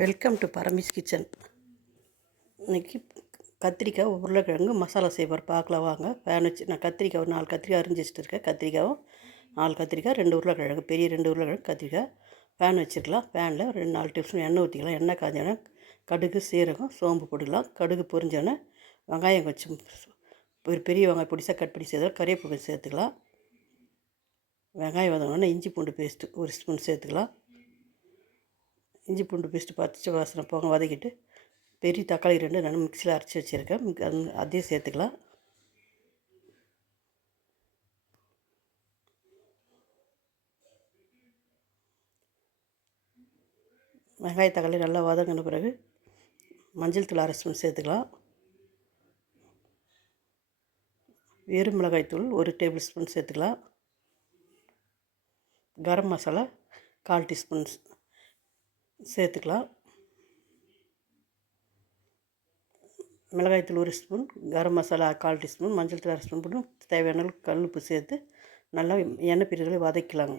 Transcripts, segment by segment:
Welcome to பரமிஸ் kitchen. இன்றைக்கி கத்திரிக்காய் உருளைக்கிழங்கு மசாலா செய்வார் பார்க்கலாம் வாங்க. பேன் வச்சு நான் கத்திரிக்காய் ஒரு 4 கத்திரிக்காய் அரிஞ்சு வச்சுட்டு இருக்கேன். கத்திரிக்காயும் 4 கத்திரிக்காய் 2 உருளைக்கிழங்கு பெரிய 2 உருளைக்கிழங்கு கத்திரிக்காய் பேன் வச்சுருக்கலாம். பேனில் 2-4 டீஸ்பூன் எண்ணெய் ஊற்றிக்கலாம். எண்ணெய் காஞ்சோன்னே கடுகு சீரகம் சோம்பு போட்டுக்கலாம். கடுகு பொரிஞ்சோன்னே வெங்காயம் கொஞ்சம் ஒரு பெரிய வெங்காயம் பொடிசாக கட் பண்ணி சேர்த்துக்கலாம். கறிவேப்பிலை சேர்த்துக்கலாம். வெங்காயம் வதங்கினோடனே இஞ்சி பூண்டு பேஸ்ட்டு 1 ஸ்பூன் சேர்த்துக்கலாம். இஞ்சி பூண்டு பேஸ்ட்டு பச்சை வாசனை போக வதக்கிட்டு பெரிய தக்காளி 2 நான் மிக்சியில் அரைச்சி வச்சுருக்கேன். அதையும் சேர்த்துக்கலாம். வெங்காய தக்காளி நல்லா வதங்கின பிறகு மஞ்சள் தூள் 1/2 ஸ்பூன் சேர்த்துக்கலாம். வெறும் மிளகாய் தூள் 1 டேபிள் ஸ்பூன் சேர்த்துக்கலாம். கரம் மசாலா 1/4 டீஸ்பூன் சேர்த்துக்கலாம். மிளகாய்த்தூள் 1 ஸ்பூன், கரம் மசாலா 1/4 டீஸ்பூன், மஞ்சள் தூள் 1/2 ஸ்பூன் போட்டு தேவையான கல்லுப்பு சேர்த்து நல்லா எண்ணெய் பிரிவுகளை வதக்கலாங்க.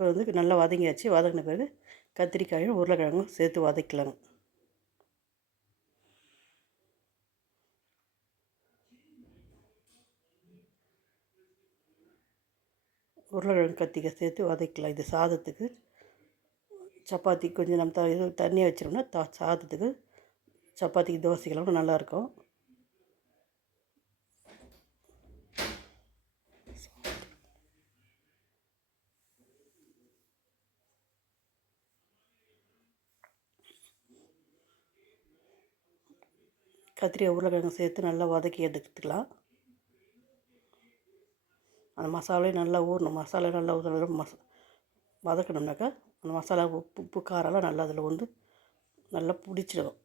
இப்போ நல்லா வதங்கியாச்சு. வதங்கின பிறகு கத்திரிக்காயும் உருளைக்கிழங்கும் சேர்த்து வதக்கலாங்க. உருளைக்கிழங்கு கத்திரிக்காய் சேர்த்து வதக்கலாம். இது சாதத்துக்கு சப்பாத்தி கொஞ்சம் நம்ம இது தண்ணியாக வச்சிட்டோம்னா சாதத்துக்கு சப்பாத்திக்கு தோசைக்கெல்லாம் நல்லாயிருக்கும். கத்திரிக்காய் உருளைக்கிழங்கு சேர்த்து நல்லா வதக்கி எடுத்துக்கலாம். அந்த மசாலாவே நல்லா ஊறணும். மசாலா நல்லா வதக்கணும்னாக்கா அந்த மசாலா உப்பு காரெல்லாம் நல்லா அதில் நல்லா பிடிச்சிடும்.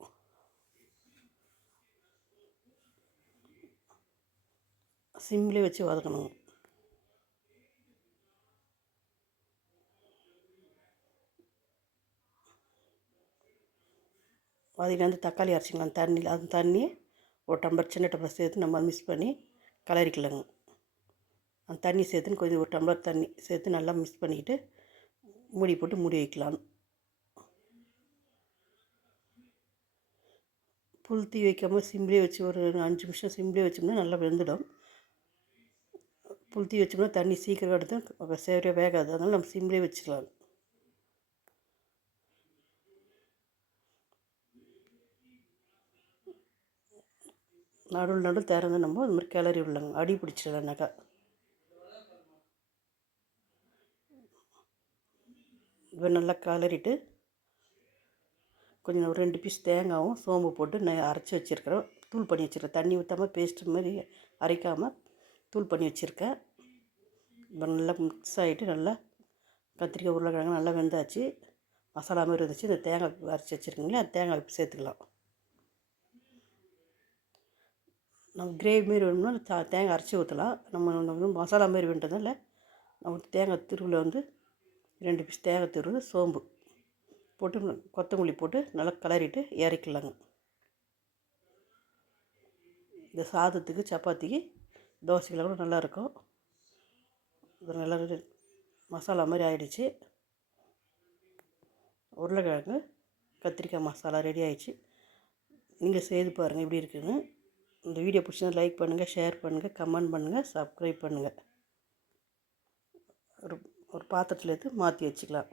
சிம்லேயே வச்சு வதக்கணும். வதக்கிட்டு தக்காளி அரைச்சிக்கலாம். தண்ணியில் அந்த தண்ணியை ஒரு டம்ளர் சின்ன டம்ளர் சேர்த்து நம்ம மிக்ஸ் பண்ணி கலரிக்கலாங்க. அந்த தண்ணி சேர்த்துன்னு கொஞ்சம் ஒரு டம்ளர் தண்ணி சேர்த்து நல்லா மிக்ஸ் பண்ணிக்கிட்டு மூடி போட்டு மூடி வைக்கலாம். புல் தீ வைக்காமல் சிம்லேயே வச்சு ஒரு 5 நிமிஷம் சிம்லேயே வச்சோம்னா நல்லா வெந்துடும். புல் தீ வச்சோம்னா தண்ணி சீக்கிரம் எடுத்து சேவரையாக வேகாது. அதனால் நம்ம சிம்லேயே வச்சுக்கலாம். நடுவில் திறந்து நம்ம அது மாதிரி கிளறி விடலாங்க. அடி பிடிச்சிடலான்னாக்கா இப்போ நல்லா கிளறிட்டு கொஞ்சம் ஒரு 2 பீஸ் தேங்காயும் சோம்பு போட்டு நான் அரைச்சி வச்சுருக்கிறேன். தூள் பண்ணி வச்சுருக்கேன். தண்ணி ஊற்றாமல் பேஸ்ட்டு மாதிரி அரைக்காமல் தூள் பண்ணி வச்சுருக்கேன். இப்போ நல்லா மிக்ஸ் ஆகிட்டு நல்லா கத்திரிக்காய் உருளைக்கிழங்கு நல்லா வெந்தாச்சு. மசாலா மாதிரி இருந்துச்சு. இந்த தேங்காய் அரைச்சி வச்சுருக்கீங்களே அந்த தேங்காய் சேர்த்துக்கலாம். நம்ம கிரேவி மாரி வேணும்னா தேங்காய் அரைச்சி ஊற்றலாம். நம்ம மசாலா மாரி வேண்டதில்ல. நம்ம தேங்காய் திருவில் 2 பீஸ் தேங்காய் திருவு சோம்பு போட்டு கொத்தமல்லி போட்டு நல்லா கிளறிட்டு இறக்கலாங்க. இந்த சாதத்துக்கு சப்பாத்திக்கு தோசைக்கெல்லாம் கூட நல்லாயிருக்கும். இது நல்லா மசாலா மாதிரி ஆகிடுச்சு. உருளைக்கிழங்கு கத்திரிக்காய் மசாலா ரெடி ஆகிடுச்சு. நீங்கள் செய்து பாருங்கள் எப்படி இருக்குன்னு. இந்த வீடியோ பிடிச்சா லைக் பண்ணுங்கள், ஷேர் பண்ணுங்கள், கமெண்ட் பண்ணுங்கள், சப்ஸ்கிரைப் பண்ணுங்கள். ஒரு பாத்திரத்தில் எடுத்து மாற்றி வச்சுக்கலாம்.